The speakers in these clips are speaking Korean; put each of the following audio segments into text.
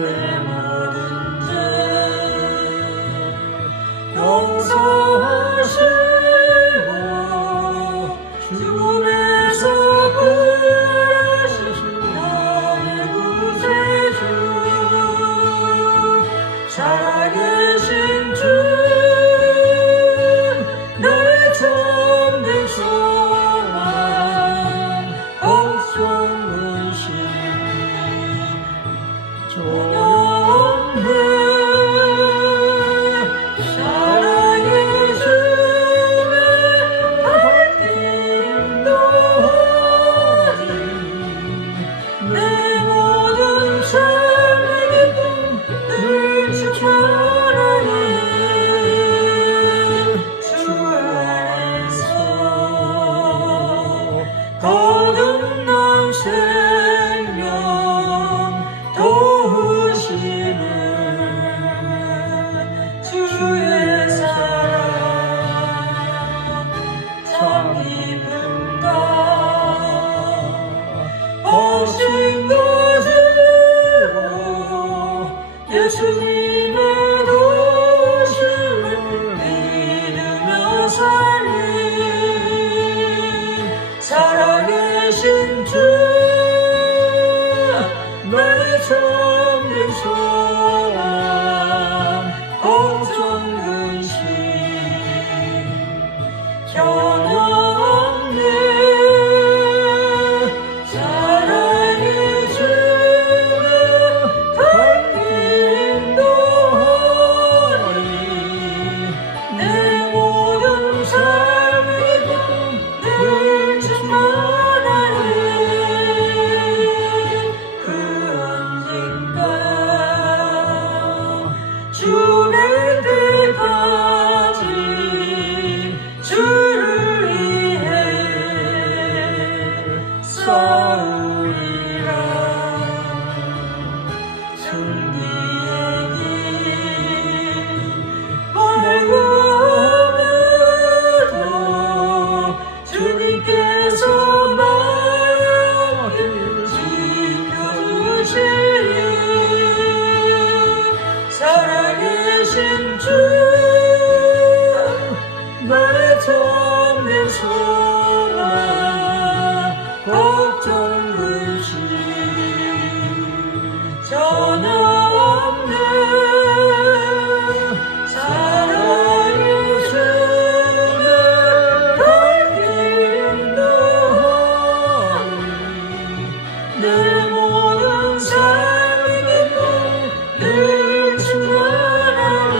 내 모든 죄 용서하시고 죽음에서 부르신 나의 구세주 살아계신 주 나의 참된 소망 걱정 근심 전혀 없네 사랑의 주의 하나님도 어디 내 모든 삶의 기쁨 늘 충만하네 주 안에서 거듭난 생명 도우시는 주의 사랑 참 깊은가 오신 것으로 예수님의 도우심을 믿으며 살리 살아계신 주 나의 참된 소망 걱정 근심 전혀 없네 사랑의 주의 강림도 하리 내 모든 삶의 기쁨 늘 충만하리 그 언젠가 주의 때까지 주를 위해 싸우리라 승리의 길 멀고 오며도 주님께서 나의 지켜주시리 살아계신 주 나의 참된 소망 걱정 근심 전혀 없네 사랑의 주의 강림도 하리 내 모든 삶의 기쁨 늘 충만하리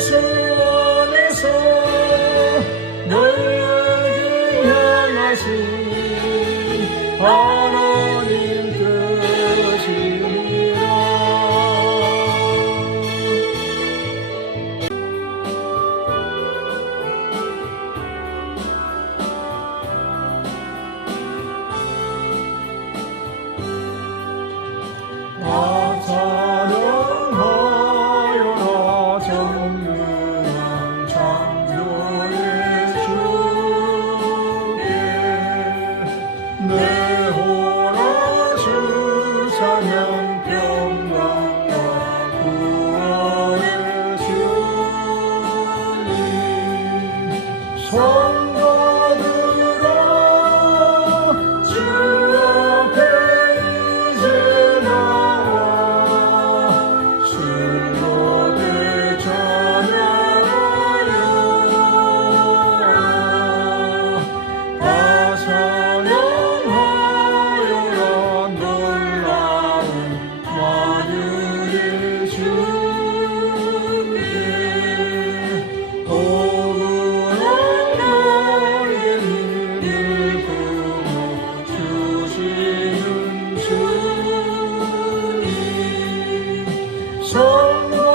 예수 안에서 너에게 향하신 하나님 뜻이니라. 나 찬양하여라 정근한 창조의 주께 내 호라 주 찬양 평강과 구원의 주님 성도들아 주 앞에 이제 나와 슬롭게 찬양하여 다 찬양하여라 놀라운 만유의 주께 포근한 너의 힘을 부어주시는 주님 성도들아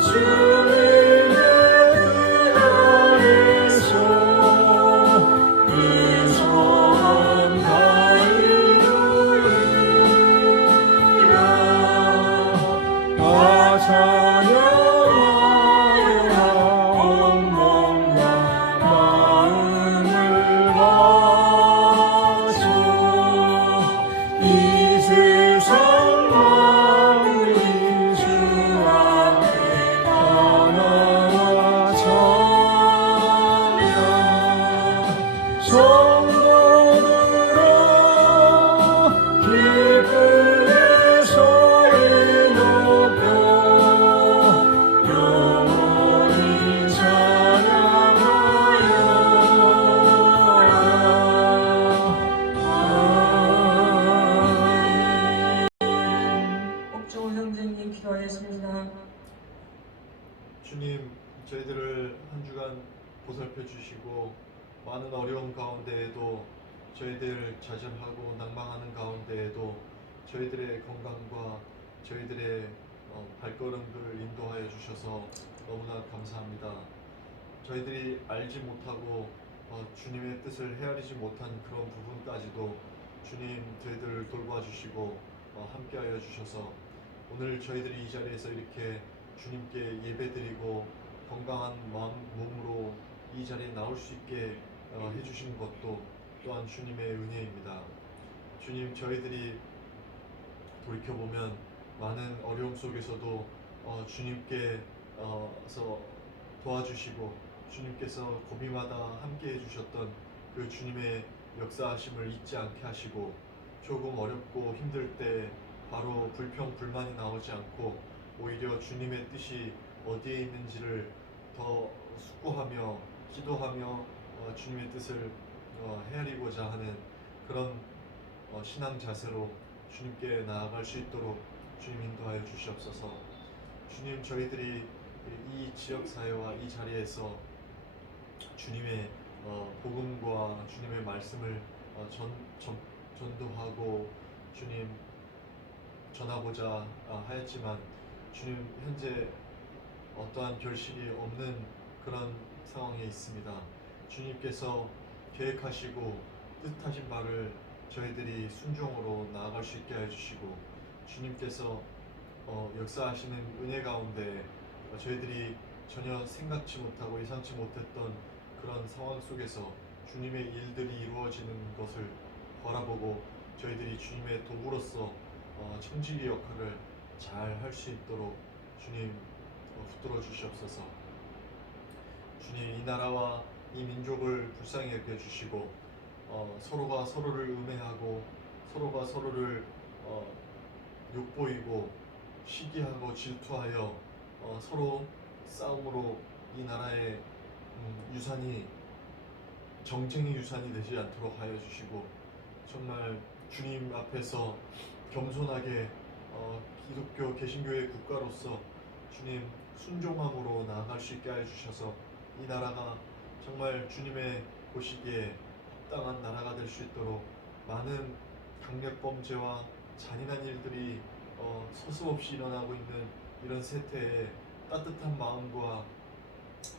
주님의 은 안에서 예선 가이누리라. 다 찬양하여라 온몸과 마음을 바쳐 이 세상 만물이 주 앞에 하나와 찬양 성도들아 기쁘게 소리 높여 영원히 찬양하여라. 옥종훈 형제님 기도하였습니다. 주님, 저희들을 한 주간 보살펴 주시고 많은 어려움 가운데에도 저희들 좌절하고 낭망하는 가운데에도 저희들의 건강과 저희들의 발걸음들을 인도하여 주셔서 너무나 감사합니다. 저희들이 알지 못하고 주님의 뜻을 헤아리지 못한 그런 부분까지도 주님 저희들을 돌봐주시고 함께하여 주셔서 오늘 저희들이 이 자리에서 이렇게 주님께 예배드리고 건강한 마음 몸으로 이 자리에 나올 수 있게 해주신 것도 또한 주님의 은혜입니다. 주님, 저희들이 돌이켜보면 많은 어려움 속에서도 주님께서 도와주시고 주님께서 고비마다 함께 해주셨던 그 주님의 역사하심을 잊지 않게 하시고 조금 어렵고 힘들 때 바로 불평 불만이 나오지 않고 오히려 주님의 뜻이 어디에 있는지를 더 숙고하며 기도하며 주님의 뜻을 헤아리고자 하는 그런 신앙 자세로 주님께 나아갈 수 있도록 주님 인도하여 주시옵소서. 주님, 저희들이 이 지역사회와 이 자리에서 주님의 복음과 주님의 말씀을 전도하고 주님 전하고자 하였지만 주님, 현재 어떠한 결실이 없는 그런 상황에 있습니다. 주님께서 계획하시고 뜻하신 바를 저희들이 순종으로 나아갈 수 있게 해주시고 주님께서 역사하시는 은혜 가운데 저희들이 전혀 생각지 못하고 예상치 못했던 그런 상황 속에서 주님의 일들이 이루어지는 것을 바라보고 저희들이 주님의 도구로서 청지기 역할을 잘 할 수 있도록 주님 붙들어 주시옵소서. 주님, 이 나라와 이 민족을 불쌍히 여겨주시고 서로가 서로를 음해하고 서로가 서로를 욕보이고 시기하고 질투하여 서로 싸움으로 이 나라의 유산이 정쟁의 유산이 되지 않도록 하여 주시고 정말 주님 앞에서 겸손하게 기독교 개신교의 국가로서 주님 순종함으로 나아갈 수 있게 하여 주셔서 이 나라가 정말 주님의 보시기에 합당한 나라가 될 수 있도록 많은 강력범죄와 잔인한 일들이 서슴없이 일어나고 있는 이런 세태에 따뜻한 마음과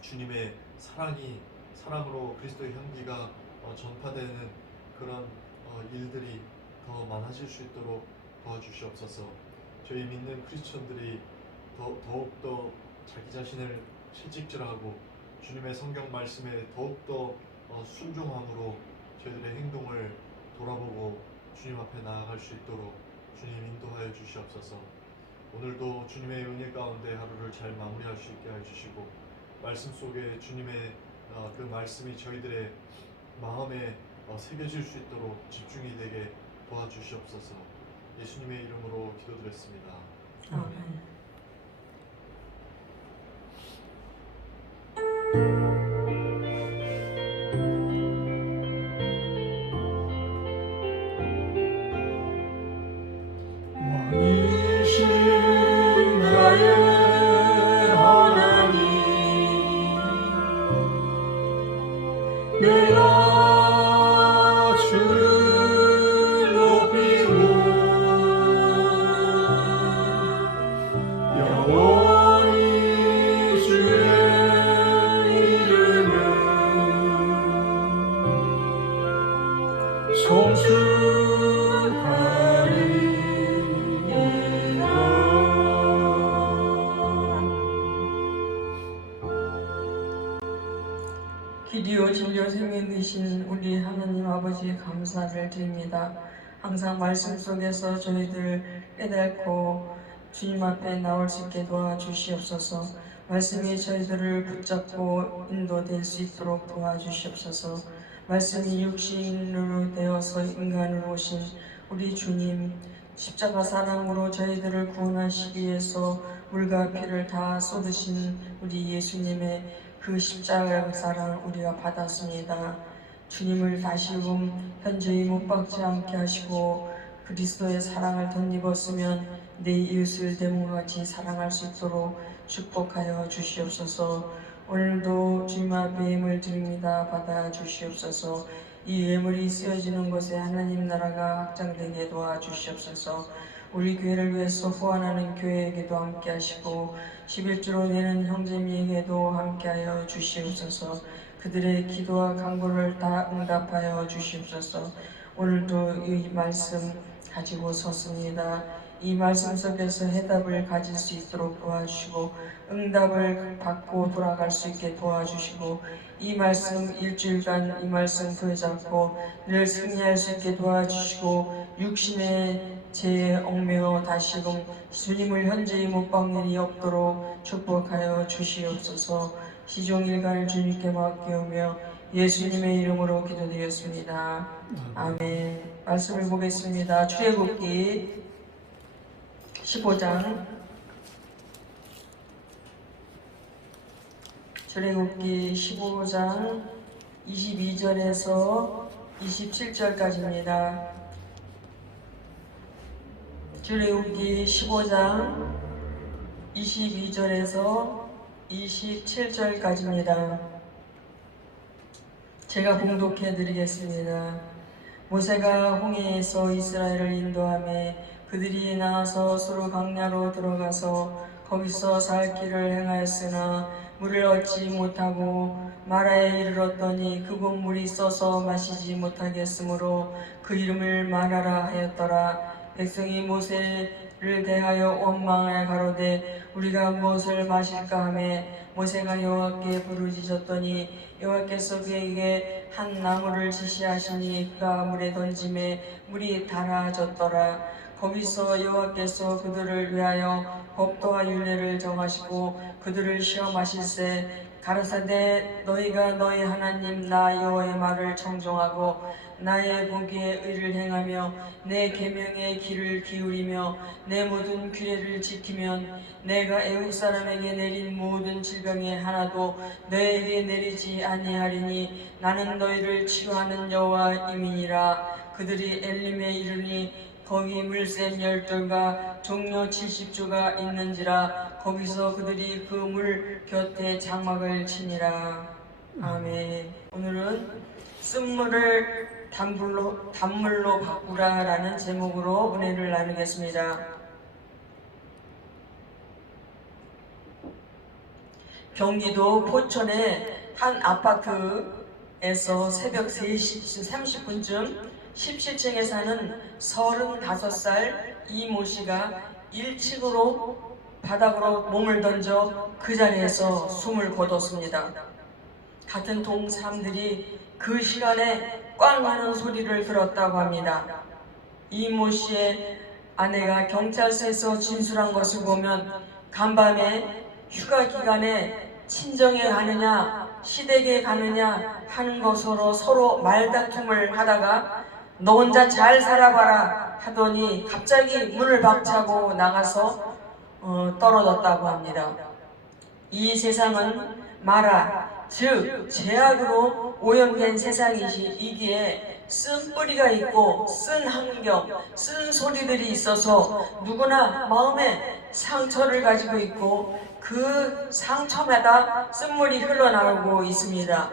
주님의 사랑으로 그리스도의 향기가 전파되는 그런 일들이 더 많아질 수 있도록 도와주시옵소서. 저희 믿는 크리스천들이 더욱더 자기 자신을 채찍질하고 주님의 성경 말씀에 더욱더 순종함으로 저희들의 행동을 돌아보고 주님 앞에 나아갈 수 있도록 주님 인도하여 주시옵소서. 오늘도 주님의 은혜 가운데 하루를 잘 마무리할 수 있게 하여 주시고 말씀 속에 주님의 그 말씀이 저희들의 마음에 새겨질 수 있도록 집중이 되게 도와주시옵소서. 예수님의 이름으로 기도드렸습니다. 아멘. 왕이신 나의 하나님, 내가 주를 높이고 영원히 주의 이름을 기디오 진료 생명 되신 우리 하나님 아버지 감사를 드립니다. 항상 말씀 속에서 저희들 깨닫고 주님 앞에 나올 수 있게 도와주시옵소서. 말씀이 저희들을 붙잡고 인도될 수 있도록 도와주시옵소서. 말씀이 육신으로 되어서 인간으로 오신 우리 주님, 십자가 사랑으로 저희들을 구원하시기 위해서 물과 피를 다 쏟으신 우리 예수님의 그 십자가 사랑 우리가 받았습니다. 주님을 다시금 현저히 못 박지 않게 하시고 그리스도의 사랑을 덧입었으면 내 이웃을 내 몸같이 사랑할 수 있도록 축복하여 주시옵소서. 오늘도 주님 앞에 예물 드립니다. 받아 주시옵소서. 이 예물이 쓰여지는 곳에 하나님 나라가 확장되게 도와주시옵소서. 우리 교회를 위해서 후원하는 교회에게도 함께 하시고 11주로 내는 형제미에게도 함께하여 주시옵소서. 그들의 기도와 간구를 다 응답하여 주시옵소서. 오늘도 이 말씀 가지고 섰습니다. 이 말씀 속에서 해답을 가질 수 있도록 도와주시고 응답을 받고 돌아갈 수 있게 도와주시고 이 말씀 일주일간 이 말씀 붙잡고 늘 승리할 수 있게 도와주시고 육신의 죄에 얽매여 다시금 주님을 현저히 못 박는 일이 없도록 축복하여 주시옵소서. 시종일관을 주님께 맡기오며 예수님의 이름으로 기도드렸습니다. 아멘. 말씀을 보겠습니다. 출애굽기 15장 출애굽기 15장 22절에서 27절까지입니다. 출애굽기 15장 22절에서 27절까지입니다. 제가 봉독해 드리겠습니다. 모세가 홍해에서 이스라엘을 인도하며 그들이 나와서 수르 광야로 들어가서 거기서 살 길을 행하였으나 물을 얻지 못하고 마라에 이르렀더니 그곳 물이 써서 마시지 못하겠으므로 그 이름을 마라라 하였더라. 백성이 모세를 대하여 원망하여 가로되 우리가 무엇을 마실까 하며 모세가 여호와께 부르짖었더니 여호와께서 그에게 한 나무를 지시하시니 그가 물에 던짐에 물이 달아졌더라. 거기서 여호와께서 그들을 위하여 법도와 율례를 정하시고 그들을 시험하실세 가라사대 너희가 너희 하나님 나 여호와의 말을 청종하고 나의 보기에 의를 행하며 내 계명의 귀를 기울이며 내 모든 규례를 지키면 내가 애국 사람에게 내린 모든 질병에 하나도 너희에게 내리지 아니하리니 나는 너희를 치료하는 여호와임이니라. 그들이 엘림에 이르니 거기 물샘 10돌과 종려 70조가 있는지라. 거기서 그들이 그 물 곁에 장막을 치니라. 아멘. 오늘은 쓴물을 단물로 바꾸라라는 제목으로 은혜를 나누겠습니다. 경기도 포천의 한 아파트에서 새벽 3시 30분쯤 17층에 사는 35살 이모 씨가 1층으로 바닥으로 몸을 던져 그 자리에서 숨을 거뒀습니다. 같은 동 사람들이 그 시간에 꽝 하는 소리를 들었다고 합니다. 이모 씨의 아내가 경찰서에서 진술한 것을 보면 간밤에 휴가 기간에 친정에 가느냐 시댁에 가느냐 하는 것으로 서로 말다툼을 하다가 너 혼자 잘 살아봐라 하더니 갑자기 문을 박차고 나가서 떨어졌다고 합니다. 이 세상은 마라, 즉 죄악으로 오염된 세상이기에 쓴 뿌리가 있고 쓴 환경, 쓴 소리들이 있어서 누구나 마음에 상처를 가지고 있고 그 상처마다 쓴물이 흘러나오고 있습니다.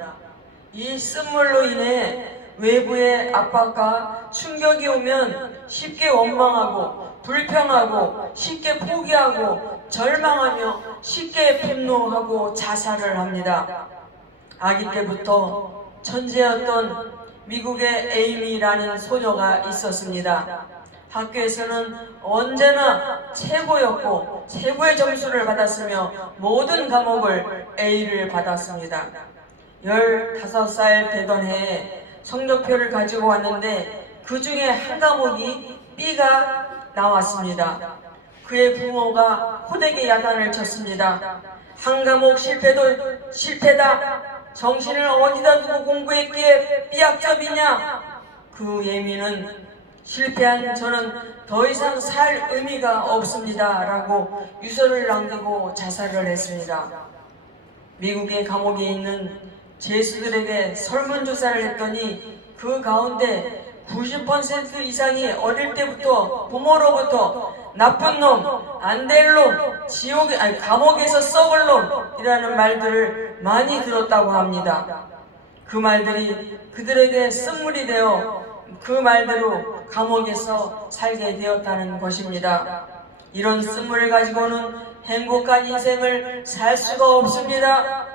이 쓴물로 인해 외부의 압박과 충격이 오면 쉽게 원망하고 불평하고 쉽게 포기하고 절망하며 쉽게 분노하고 자살을 합니다. 아기 때부터 천재였던 미국의 에이미라는 소녀가 있었습니다. 학교에서는 언제나 최고였고 최고의 점수를 받았으며 모든 과목을 A를 받았습니다. 15살 되던 해에 성적표를 가지고 왔는데 그 중에 한 과목이 B가 나왔습니다. 그의 부모가 호되게 야단을 쳤습니다. 한 과목 실패도 실패다. 정신을 어디다 두고 공부했기에 B학점이냐? 그 예미는 실패한 저는 더 이상 살 의미가 없습니다 라고 유서를 남기고 자살을 했습니다. 미국의 감옥에 있는 죄수들에게 설문조사를 했더니 그 가운데 90% 이상이 어릴 때부터 부모로부터 나쁜 놈, 안 될 놈, 감옥에서 썩을 놈이라는 말들을 많이 들었다고 합니다. 그 말들이 그들에게 쓴물이 되어 그 말대로 감옥에서 살게 되었다는 것입니다. 이런 쓴물을 가지고는 행복한 인생을 살 수가 없습니다.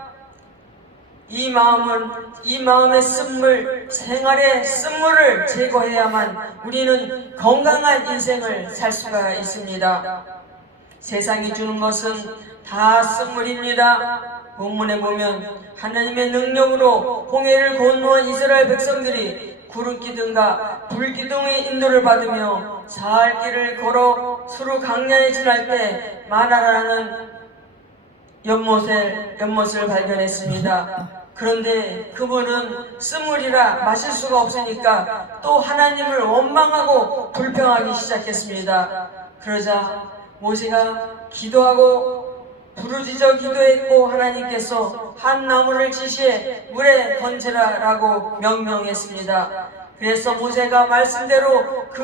이 마음의 쓴물, 생활의 쓴물을 제거해야만 우리는 건강한 인생을 살 수가 있습니다. 세상이 주는 것은 다 쓴물입니다. 본문에 보면 하나님의 능력으로 홍해를 건너온 이스라엘 백성들이 구름기둥과 불기둥의 인도를 받으며 사흘 길을 걸어 수르 강야에 지날 때 마나라는 연못을 발견했습니다. 그런데 그분은 쓴물이라 마실 수가 없으니까 또 하나님을 원망하고 불평하기 시작했습니다. 그러자 모세가 기도하고 부르짖어 기도했고 하나님께서 한 나무를 지시해 물에 던지라 라고 명령했습니다. 그래서 모세가 말씀대로 그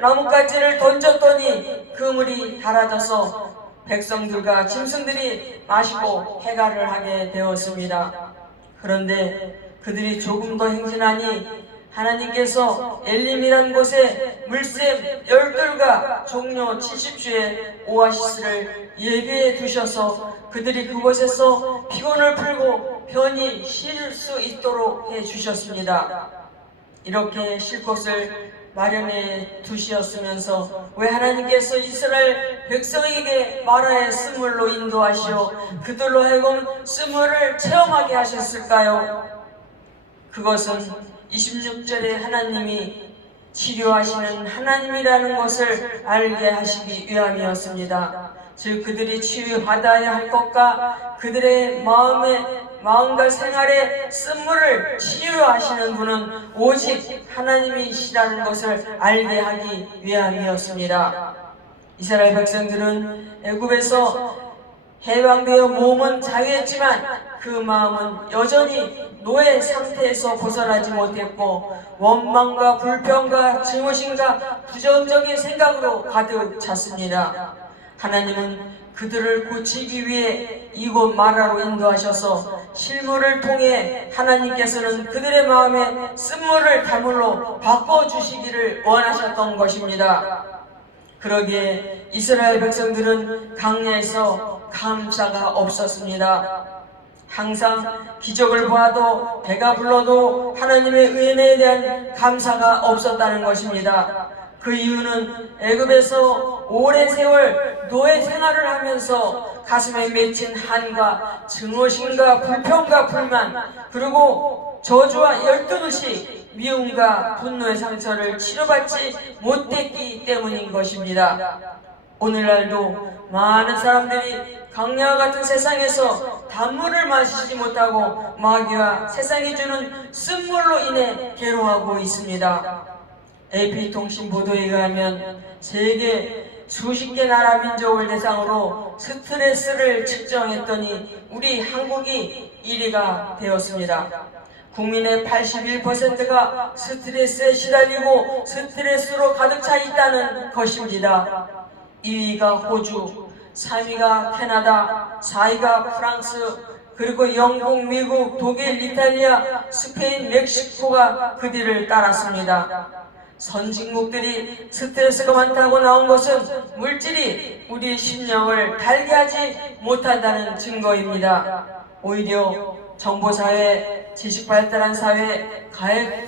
나뭇가지를 던졌더니 그 물이 달아져서 백성들과 짐승들이 마시고 해갈을 하게 되었습니다. 그런데 그들이 조금 더 행진하니 하나님께서 엘림이란 곳에 물샘 10들과 종려 70주의 오아시스를 예비해 두셔서 그들이 그곳에서 피곤을 풀고 편히 쉴 수 있도록 해 주셨습니다. 이렇게 쉴 곳을 마련해 두시었으면서 왜 하나님께서 이스라엘 백성에게 마라의 쓴물로 인도하시어 그들로 하여금 쓴물을 체험하게 하셨을까요? 그것은 26절에 하나님이 치료하시는 하나님이라는 것을 알게 하시기 위함이었습니다. 즉 그들이 치유받아야 할 것과 그들의 마음과 생활의 쓴물을 치유하시는 분은 오직 하나님이시라는 것을 알게 하기 위함이었습니다. 이스라엘 백성들은 애굽에서 해방되어 몸은 자유했지만 그 마음은 여전히 노예 상태에서 벗어나지 못했고 원망과 불평과 증오심과 부정적인 생각으로 가득 찼습니다. 하나님은 그들을 고치기 위해 이곳 마라로 인도하셔서 실물을 통해 하나님께서는 그들의 마음에 쓴물을 단물로 바꿔주시기를 원하셨던 것입니다. 그러기에 이스라엘 백성들은 광야에서 감사가 없었습니다. 항상 기적을 보아도 배가 불러도 하나님의 은혜에 대한 감사가 없었다는 것입니다. 그 이유는 애굽에서 오랜 세월 노예 생활을 하면서 가슴에 맺힌 한과 증오심과 불평과 불만, 그리고 저주와 12도씩 미움과 분노의 상처를 치료받지 못했기 때문인 것입니다. 오늘날도 많은 사람들이 광야와 같은 세상에서 단물을 마시지 못하고 마귀와 세상이 주는 쓴물로 인해 괴로워하고 있습니다. AP통신 보도에 의하면 세계 수십 개 나라 민족을 대상으로 스트레스를 측정했더니 우리 한국이 1위가 되었습니다. 국민의 81%가 스트레스에 시달리고 스트레스로 가득 차 있다는 것입니다. 2위가 호주, 3위가 캐나다, 4위가 프랑스, 그리고 영국, 미국, 독일, 이탈리아, 스페인, 멕시코가 그 뒤를 따랐습니다. 선진국들이 스트레스가 많다고 나온 것은 물질이 우리 심령을 달게 하지 못한다는 증거입니다. 오히려 정보사회, 지식발달한 사회,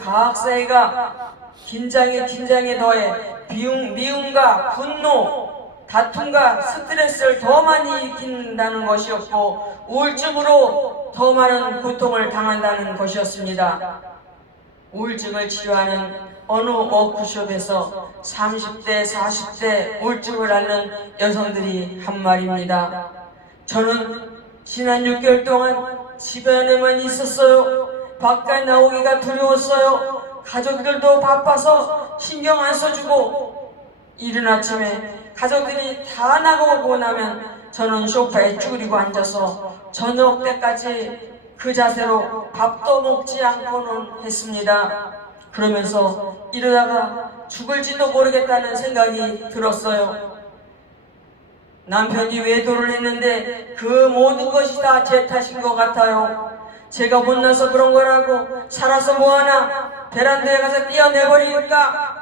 과학사회가 긴장에 더해 미움과 분노, 다툼과 스트레스를 더 많이 일으킨다는 것이었고 우울증으로 더 많은 고통을 당한다는 것이었습니다. 우울증을 치료하는 어느 워크숍에서 30대, 40대 우울증을 앓는 여성들이 한 말입니다. 저는 지난 6개월 동안 집안에만 있었어요. 바깥 나오기가 두려웠어요. 가족들도 바빠서 신경 안 써주고 이른 아침에 가족들이 다 나가고 나면 저는 소파에 쭈그리고 앉아서 저녁 때까지 그 자세로 밥도 먹지 않고는 했습니다. 그러면서 이러다가 죽을지도 모르겠다는 생각이 들었어요. 남편이 외도를 했는데 그 모든 것이 다 제 탓인 것 같아요. 제가 못나서 그런 거라고, 살아서 뭐하나, 베란다에 가서 뛰어내버릴까,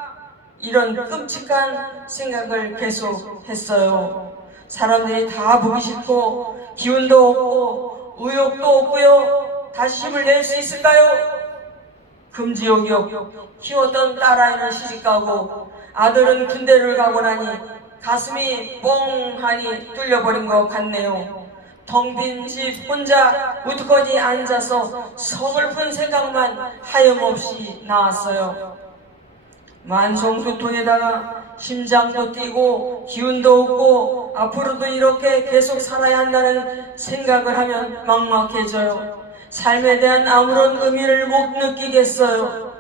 이런 끔찍한 생각을 계속 했어요. 사람들이 다 보기 싫고 기운도 없고 의욕도 없고요. 다시 힘을 낼 수 있을까요? 금지옥이요. 키웠던 딸아이를 시집가고 아들은 군대를 가고 나니 가슴이 뻥하니 뚫려버린 것 같네요. 텅 빈 집 혼자 우두커니 앉아서 서글픈 생각만 하염없이 나왔어요. 만성두통에다가 심장도 뛰고 기운도 없고 앞으로도 이렇게 계속 살아야 한다는 생각을 하면 막막해져요. 삶에 대한 아무런 의미를 못 느끼겠어요.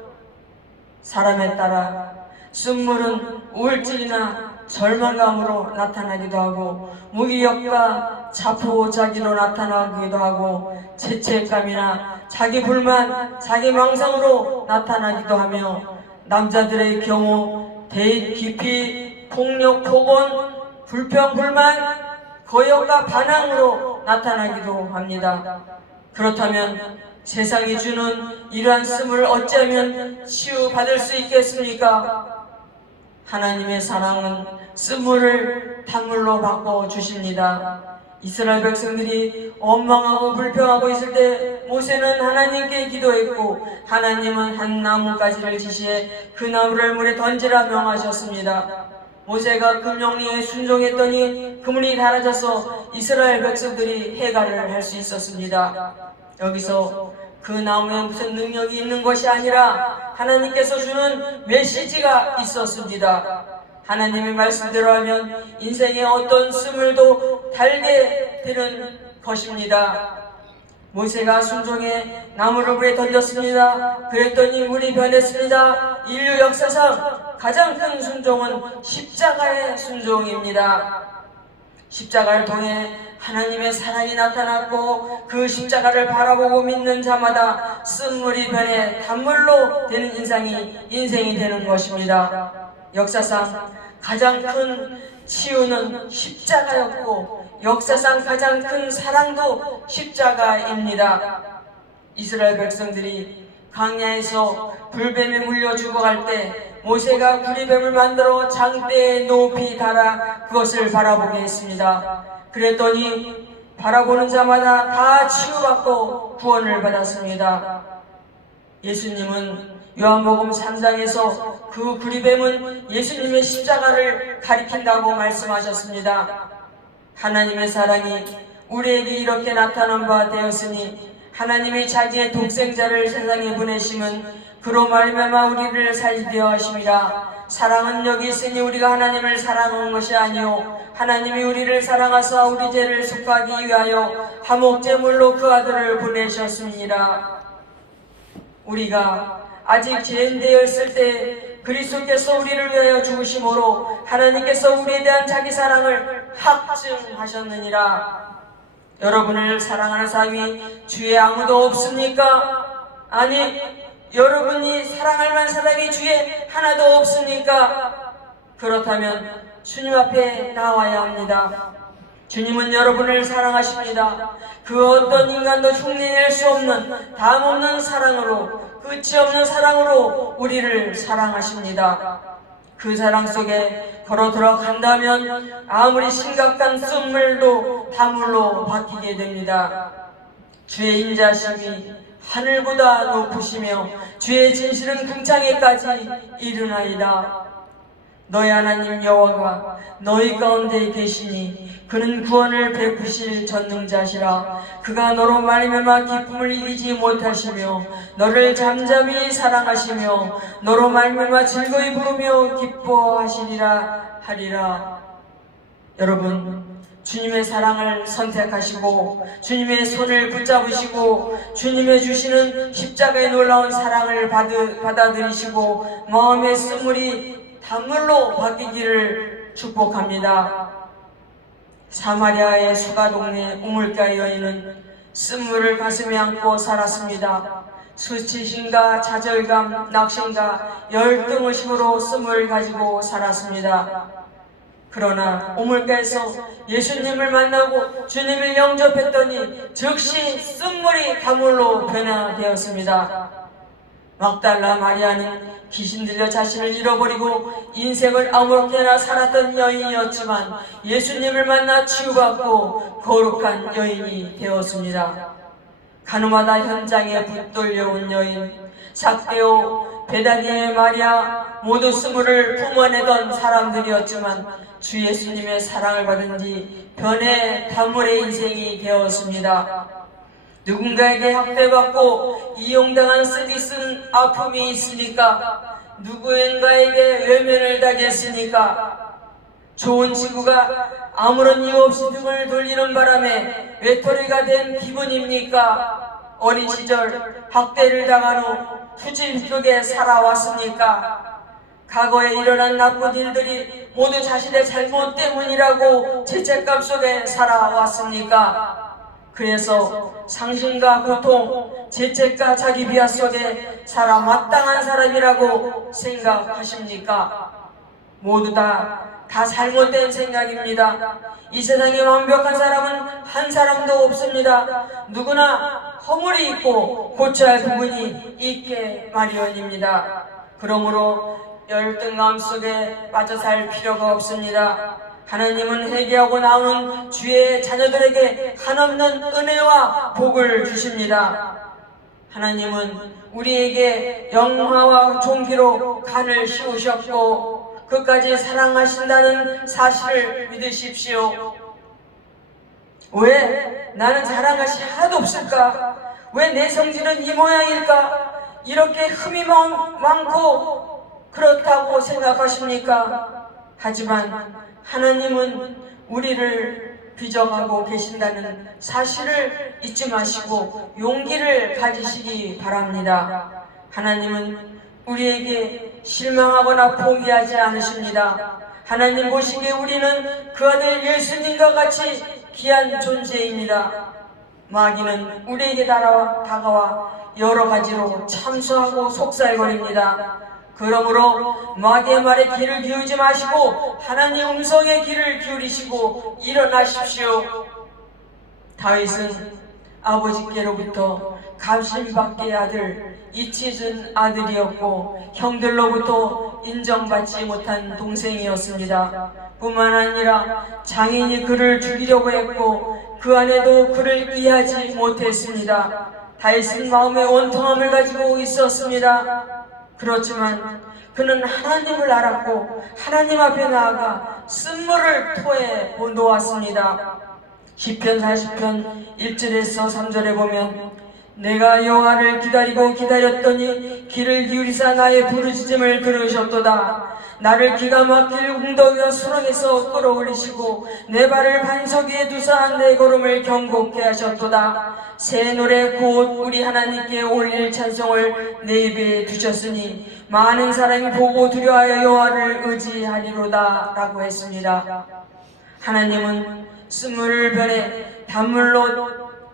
사람에 따라 쓴물은 우울증이나 절망감으로 나타나기도 하고 무기력과 자포자기로 나타나기도 하고 죄책감이나 자기 불만, 자기 망상으로 나타나기도 하며 남자들의 경우 대입 기피, 폭력, 폭언, 불평, 불만, 거역과 반항으로 나타나기도 합니다. 그렇다면 세상이 주는 이러한 씀을 어찌하면 치유받을 수 있겠습니까? 하나님의 사랑은 쓴물을 단물로 바꿔주십니다. 이스라엘 백성들이 원망하고 불평하고 있을 때 모세는 하나님께 기도했고 하나님은 한 나뭇가지를 지시해 그 나무를 물에 던지라 명하셨습니다. 모세가 그 명령에 순종했더니 그물이 닳아져서 이스라엘 백성들이 해갈을 할 수 있었습니다. 여기서 그 나무에 무슨 능력이 있는 것이 아니라 하나님께서 주는 메시지가 있었습니다. 하나님의 말씀대로 하면 인생의 어떤 스물도 달게 되는 것입니다. 모세가 순종해 나무를 물에 던졌습니다. 그랬더니 물이 변했습니다. 인류 역사상 가장 큰 순종은 십자가의 순종입니다. 십자가를 통해 하나님의 사랑이 나타났고 그 십자가를 바라보고 믿는 자마다 쓴물이 변해 단물로 되는 인생이 되는 것입니다. 역사상 가장 큰 치유는 십자가였고 역사상 가장 큰 사랑도 십자가입니다. 이스라엘 백성들이 광야에서 불뱀에 물려 죽어갈 때 모세가 구리뱀을 만들어 장대에 높이 달아 그것을 바라보게 했습니다. 그랬더니 바라보는 자마다 다 치유받고 구원을 받았습니다. 예수님은 요한복음 3장에서 그 구리뱀은 예수님의 십자가를 가리킨다고 말씀하셨습니다. 하나님의 사랑이 우리에게 이렇게 나타난 바 되었으니 하나님이 자기의 독생자를 세상에 보내심은 그로 말미암아 우리를 살리려 하심이라. 사랑은 여기 있으니 우리가 하나님을 사랑한 것이 아니요 하나님이 우리를 사랑하사 우리 죄를 속하기 위하여 화목제물로 그 아들을 보내셨습니다. 우리가 아직 죄인되었을 때 그리스도께서 우리를 위하여 죽으심으로 하나님께서 우리에 대한 자기 사랑을 확증하셨느니라. 여러분을 사랑하는 사람이 주위에 아무도 없습니까? 아니, 여러분이 사랑할 만한 사람이 주위에 하나도 없습니까? 그렇다면 주님 앞에 나와야 합니다. 주님은 여러분을 사랑하십니다. 그 어떤 인간도 흉내낼 수 없는 담 없는 사랑으로, 끝이 없는 사랑으로 우리를 사랑하십니다. 그 사랑 속에 걸어 들어간다면 아무리 심각한 쓴물도 다물로 바뀌게 됩니다. 주의 인자심이 하늘보다 높으시며 주의 진실은 궁창에까지 이르나이다. 너희 하나님 여호와가 너희 가운데 계시니 그는 구원을 베푸실 전능자시라. 그가 너로 말미암아 기쁨을 이기지 못하시며 너를 잠잠히 사랑하시며 너로 말미암아 즐거이 부르며 기뻐하시리라 하리라. 여러분, 주님의 사랑을 선택하시고 주님의 손을 붙잡으시고 주님의 주시는 십자가의 놀라운 사랑을 받아들이시고 마음의 쓴물이 단물로 바뀌기를 축복합니다. 사마리아의 수가 동네 우물가 여인은 쓴물을 가슴에 안고 살았습니다. 수치심과 좌절감, 낙심과 열등의식으로 쓴물을 가지고 살았습니다. 그러나 우물가에서 예수님을 만나고 주님을 영접했더니 즉시 쓴물이 가물로 변화되었습니다. 막달라 마리아는 귀신 들려 자신을 잃어버리고 인생을 아무렇게나 살았던 여인이었지만 예수님을 만나 치유받고 거룩한 여인이 되었습니다. 가늠하다 현장에 붙들려온 여인, 삭개오, 베다니의 마리아 모두 쓴물을 품어내던 사람들이었지만 주 예수님의 사랑을 받은 뒤 변해 단물의 인생이 되었습니다. 누군가에게 학대받고 이용당한 쓰디쓴 아픔이 있으니까 누구인가에게 외면을 당했으니까 좋은 친구가 아무런 이유 없이 등을 돌리는 바람에 외톨이가 된 기분입니까? 어린 시절 학대를 당한 후 후진 속에 살아왔습니까? 과거에 일어난 나쁜 일들이 모두 자신의 잘못 때문이라고 죄책감 속에 살아왔습니까? 그래서 상심과 고통, 죄책과 자기 비하 속에 살아 마땅한 사람이라고 생각하십니까? 모두 다 잘못된 생각입니다. 이 세상에 완벽한 사람은 한 사람도 없습니다. 누구나 허물이 있고 고쳐야 할 부분이 있게 마련입니다. 그러므로 열등감 속에 빠져 살 필요가 없습니다. 하나님은 회개하고 나오는 주의 자녀들에게 한없는 은혜와 복을 주십니다. 하나님은 우리에게 영화와 존귀로 간을 씌우셨고 끝까지 사랑하신다는 사실을 믿으십시오. 왜 나는 잘한 것이 하나도 없을까? 왜 내 성질은 이 모양일까? 이렇게 흠이 많고 그렇다고 생각하십니까? 하지만 하나님은 우리를 빚어가고 계신다는 사실을 잊지 마시고 용기를 가지시기 바랍니다. 하나님은 우리에게 실망하거나 포기하지 않으십니다. 하나님 보시기에 우리는 그 아들 예수님과 같이 귀한 존재입니다. 마귀는 우리에게 다가와 여러 가지로 참수하고 속살거립니다. 그러므로 마귀의 말에 귀를 기울이지 마시고 하나님 음성에 귀를 기울이시고 일어나십시오. 다윗은 아버지께로부터 감신받게 아들, 잊혀진 아들이었고 형들로부터 인정받지 못한 동생이었습니다. 뿐만 아니라 장인이 그를 죽이려고 했고 그 안에도 그를 이해하지 못했습니다. 다윗은 마음의 원통함을 가지고 있었습니다. 그렇지만 그는 하나님을 알았고 하나님 앞에 나아가 쓴물을 토해 놓았습니다. 시편 40편 1절에서 3절에 보면 내가 여호와를 기다리고 기다렸더니 귀를 기울이사 나의 부르짖음을 들으셨도다. 나를 기가 막힐 웅덩이와 수렁에서 끌어올리시고 내 발을 반석 위에 두사 내 걸음을 경고케 하셨도다. 새 노래 곧 우리 하나님께 올릴 찬송을 내 입에 두셨으니 많은 사람이 보고 두려워하여 여호와를 의지하리로다 라고 했습니다. 하나님은 쓴물을 변해 단물로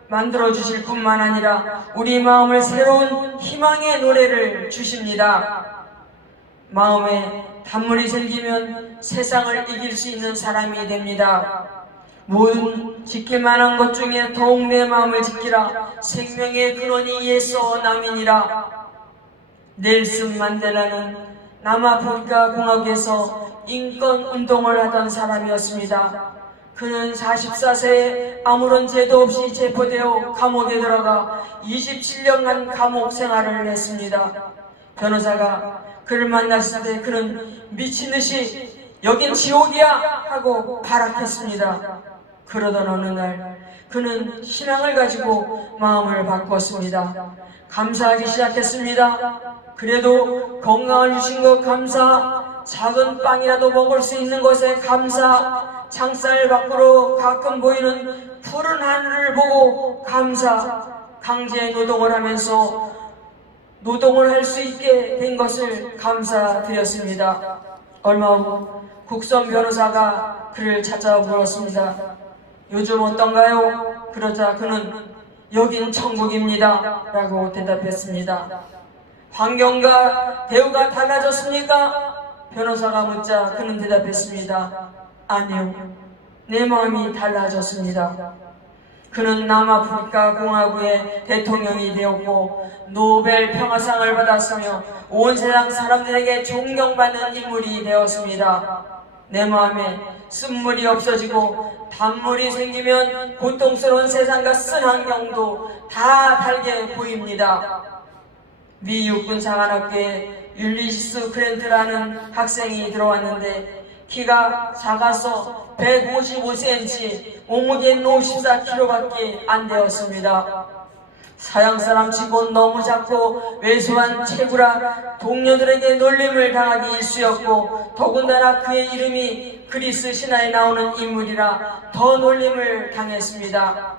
만들어 주실 뿐만 아니라 우리 마음을 새로운 희망의 노래를 주십니다. 마음에 단물이 생기면 세상을 이길 수 있는 사람이 됩니다. 모든 지킬 만한 것 중에 더욱 내 마음을 지키라. 생명의 근원이 예수 남이니라. 넬슨 만델라는 남아프리카 공화국에서 인권 운동을 하던 사람이었습니다. 그는 44세에 아무런 죄도 없이 체포되어 감옥에 들어가 27년간 감옥 생활을 했습니다. 변호사가 그를 만났을 때 그는 미친듯이 여긴 지옥이야 하고 발악했습니다. 그러던 어느 날 그는 신앙을 가지고 마음을 바꿨습니다. 감사하기 시작했습니다. 그래도 건강을 주신 것 감사, 작은 빵이라도 먹을 수 있는 것에 감사, 창살 밖으로 가끔 보이는 푸른 하늘을 보고 감사, 강제 노동을 하면서 노동을 할 수 있게 된 것을 감사드렸습니다. 얼마 후 국선 변호사가 그를 찾아 물었습니다. 요즘 어떤가요? 그러자 그는 여긴 천국입니다 라고 대답했습니다. 환경과 대우가 달라졌습니까? 변호사가 묻자 그는 대답했습니다. 아니요, 내 마음이 달라졌습니다. 그는 남아프리카 공화국의 대통령이 되었고 노벨 평화상을 받았으며 온 세상 사람들에게 존경받는 인물이 되었습니다. 내 마음에 쓴물이 없어지고 단물이 생기면 고통스러운 세상과 쓴 환경도 다 달게 보입니다. 미 육군 사관학교에 율리시스 그랜트라는 학생이 들어왔는데 키가 작아서 155cm, 몸무게는 54kg밖에 안 되었습니다. 서양사람 치곤 너무 작고 왜소한 체구라 동료들에게 놀림을 당하기 일쑤였고 더군다나 그의 이름이 그리스 신화에 나오는 인물이라 더 놀림을 당했습니다.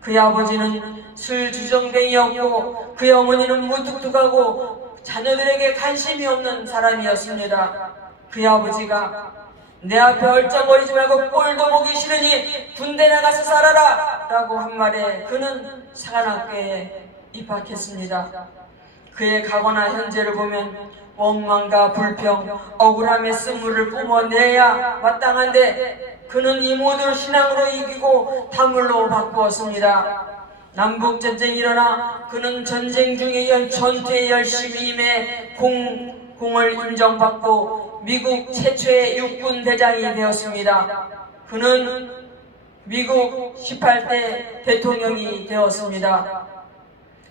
그의 아버지는 술주정뱅이였고 그의 어머니는 무뚝뚝하고 자녀들에게 관심이 없는 사람이었습니다. 그의 아버지가 내 앞에 얼쩡거리지 말고 꼴도 보기 싫으니 군대 나가서 살아라 라고 한 말에 그는 사관학교에 입학했습니다. 그의 과거나 현재를 보면 원망과 불평, 억울함의 쓴물을 뿜어내야 마땅한데 그는 이 모두 신앙으로 이기고 단물로 바꾸었습니다. 남북전쟁이 일어나 그는 전쟁 중에 전투에 열심히 임해 공을 인정받고 미국 최초의 육군 대장이 되었습니다. 그는 미국 18대 대통령이 되었습니다.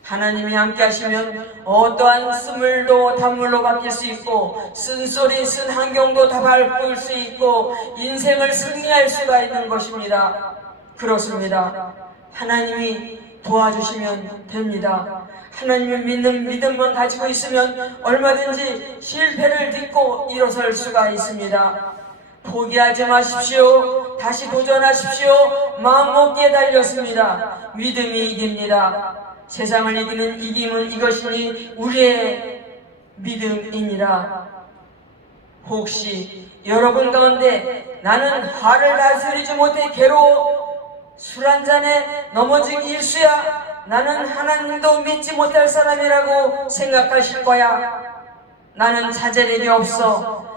하나님이 함께 하시면 어떠한 쓴물도 단물로 바뀔 수 있고 쓴소리 쓴 환경도 다 바꿀 수 있고 인생을 승리할 수가 있는 것입니다. 그렇습니다. 하나님이 도와주시면 됩니다. 하나님을 믿는 믿음만 가지고 있으면 얼마든지 실패를 딛고 일어설 수가 있습니다. 포기하지 마십시오. 다시 도전하십시오. 마음먹기에 달렸습니다. 믿음이 이깁니다. 세상을 이기는 이김은 이것이니 우리의 믿음이니라. 혹시 여러분 가운데 나는 화를 다스리지 못해 괴로워 술 한잔에 넘어진 일수야 나는 하나님도 믿지 못할 사람이라고 생각하실 거야. 나는 자제력이 없어.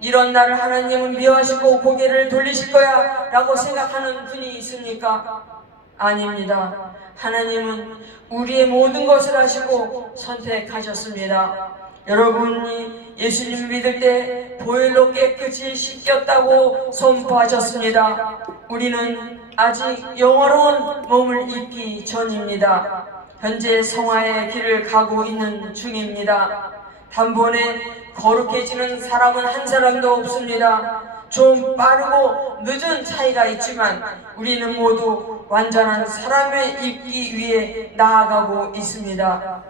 이런 나를 하나님은 미워하시고 고개를 돌리실 거야 라고 생각하는 분이 있습니까? 아닙니다. 하나님은 우리의 모든 것을 아시고 선택하셨습니다. 여러분이 예수님 믿을 때 보혈로 깨끗이 씻겼다고 선포하셨습니다. 우리는 아직 영화로운 몸을 입기 전입니다. 현재 성화의 길을 가고 있는 중입니다. 단번에 거룩해지는 사람은 한 사람도 없습니다. 좀 빠르고 늦은 차이가 있지만 우리는 모두 완전한 사람을 입기 위해 나아가고 있습니다.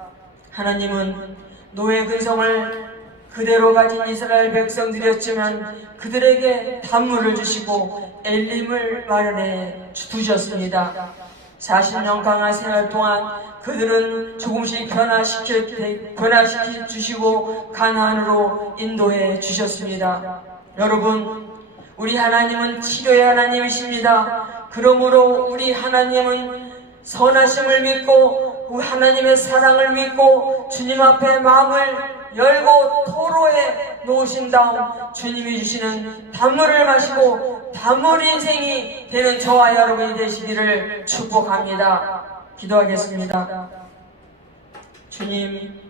하나님은 노예 근성을 그대로 가진 이스라엘 백성들이었지만 그들에게 단물을 주시고 엘림을 마련해 두셨습니다. 40년 강한 생활 동안 그들은 조금씩 변화시켜 주시고 가나안으로 인도해 주셨습니다. 여러분, 우리 하나님은 치료의 하나님이십니다. 그러므로 우리 하나님은 선하심을 믿고 하나님의 사랑을 믿고 주님 앞에 마음을 열고 토로에 놓으신 다음 주님이 주시는 단물을 마시고 단물 인생이 되는 저와 여러분이 되시기를 축복합니다. 기도하겠습니다. 주님,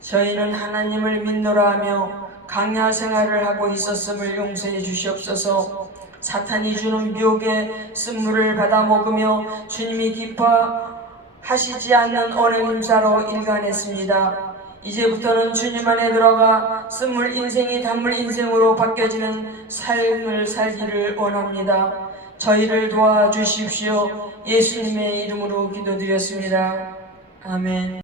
저희는 하나님을 믿노라 하며 강야 생활을 하고 있었음을 용서해 주시옵소서. 사탄이 주는 유혹의 쓴물을 받아 먹으며 주님이 기뻐하시지 않는 어느 임사로 일관했습니다. 이제부터는 주님 안에 들어가 쓴물 인생이 단물 인생으로 바뀌어지는 삶을 살기를 원합니다. 저희를 도와주십시오. 예수님의 이름으로 기도드렸습니다. 아멘.